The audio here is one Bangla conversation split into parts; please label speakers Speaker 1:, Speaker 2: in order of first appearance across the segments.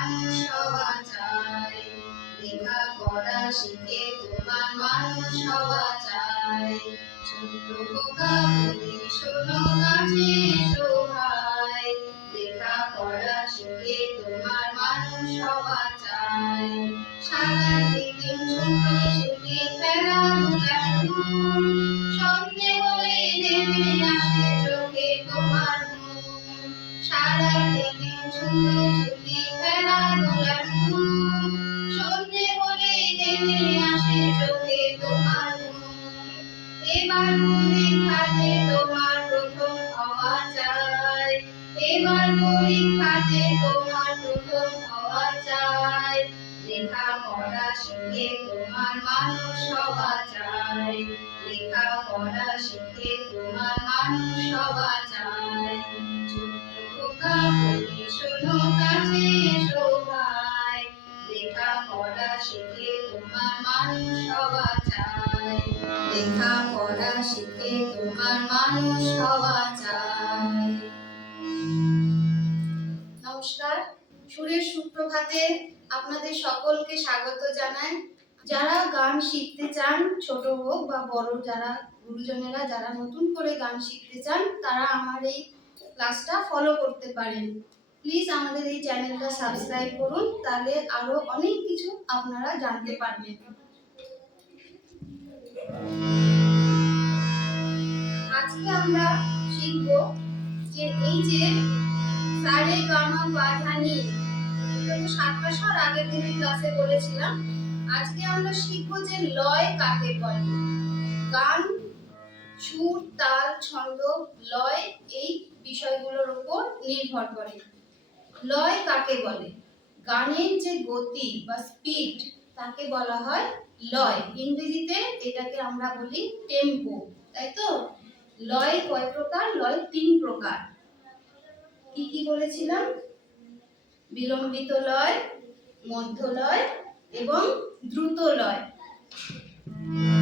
Speaker 1: মানুষ হওয়া চাই লেখা পড়া শিখে তোমার মানুষ হওয়া চাই ছোট্ট খোকা বলি, শোনো কাছে এসো ভাই লেখা পড়া শিখে তোমার তোমার প্রথম হওয়া চাই। লেখা পড়া শিখে তোমার মানুষ হওয়া চাই। লেখা পড়া শিখে তোমার মানুষ হওয়া চাই। ছোট্ট কাছে এসো লেখা পড়া শিখে তোমার মানুষ হওয়া চাই। লেখা পড়া শিখে তোমার মানুষ হওয়া সুপ্রভাতে আপনাদের সকলকে স্বাগত জানাই। যারা গান শিখতে চান, ছোট হোক বা বড়, যারা গুরুজনেরা, যারা নতুন করে গান শিখতে চান, তারা আমার এই ক্লাসটা ফলো করতে পারেন। প্লিজ আমাদের এই চ্যানেলটা সাবস্ক্রাইব করুন, তাহলে আরও অনেক কিছু আপনারা জানতে পারবেন। আজকে আমরা শিখব যে এই যে সারে গামা পাধানি এটা তো সাতটা স্বর আগের দিনের ক্লাসে বলেছিলাম, আজকে আমরা শিখব যে লয় কাকে বলে। গান, সুর, তাল, ছন্দ, লয় এই বিষয়গুলোর উপর নির্ভর করে। লয় কাকে বলে? গানের যে গতি বা স্পিড তাকে বলা হয় লয়। ইংরেজিতে এটাকে আমরা বলি টেম্পো তাই তো? লয় কয় প্রকার? লয় তিন প্রকার। কি কি বলেছিলাম? বিলম্বিত লয়, মধ্য লয় এবং দ্রুত লয়।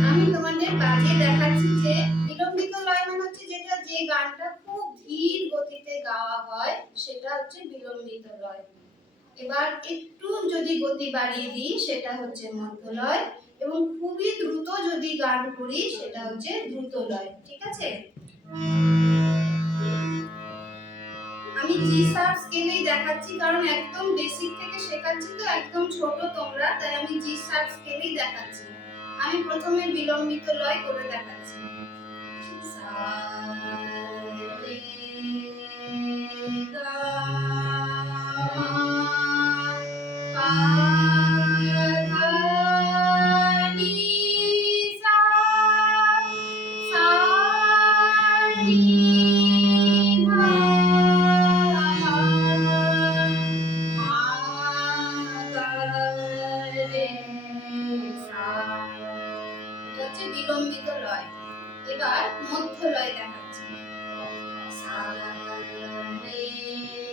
Speaker 1: আমি তোমাদের বাজে দেখাচ্ছি যে বিলম্বিত লয় মানে হচ্ছে যেটা যে গানটা খুব ধীর গতিতে গাওয়া হয়, সেটা হচ্ছে বিলম্বিত লয়। এবার একটু যদি গতি বাড়িয়ে দিই, সেটা হচ্ছে মধ্য লয় এবং খুবই দ্রুত যদি গান করি, সেটা হচ্ছে দ্রুত লয়। ঠিক আছে? আমি জি সার্ভ স্কেলেই দেখাচ্ছি কারণ একদম বেসিক থেকে শেখাচ্ছি তো একদম ছোট তোমরা তাই আমি জি সার্ভ স্কেলেই দেখাচ্ছি। আমি প্রথমে বিলম্বিত লয় করে দেখাচ্ছি। সা, বিলম্বিত লয়। এবার মধ্য লয় দেখাচ্ছি। সা, রে,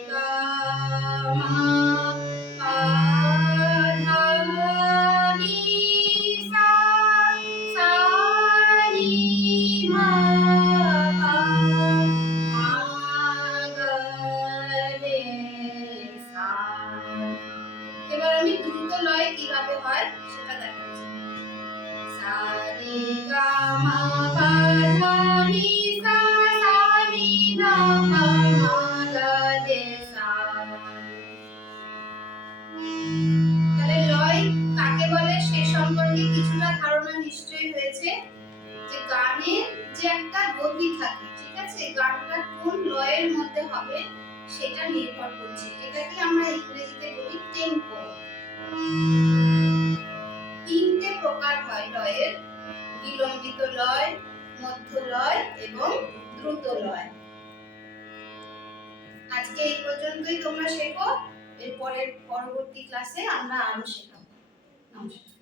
Speaker 1: গা, মা, গানটা কোন লয়ের মধ্যে হবে সেটা নির্ভর করছে এটাকে আমরা ইংরেজিতে বলি টেম্পো লয় মধ্য লয় এবং দ্রুত লয় আজকে এই পর্যন্তই তোমরা শেখো, এরপরের পরবর্তী ক্লাসে আমরা আরও শেখাবো। নমস্কার।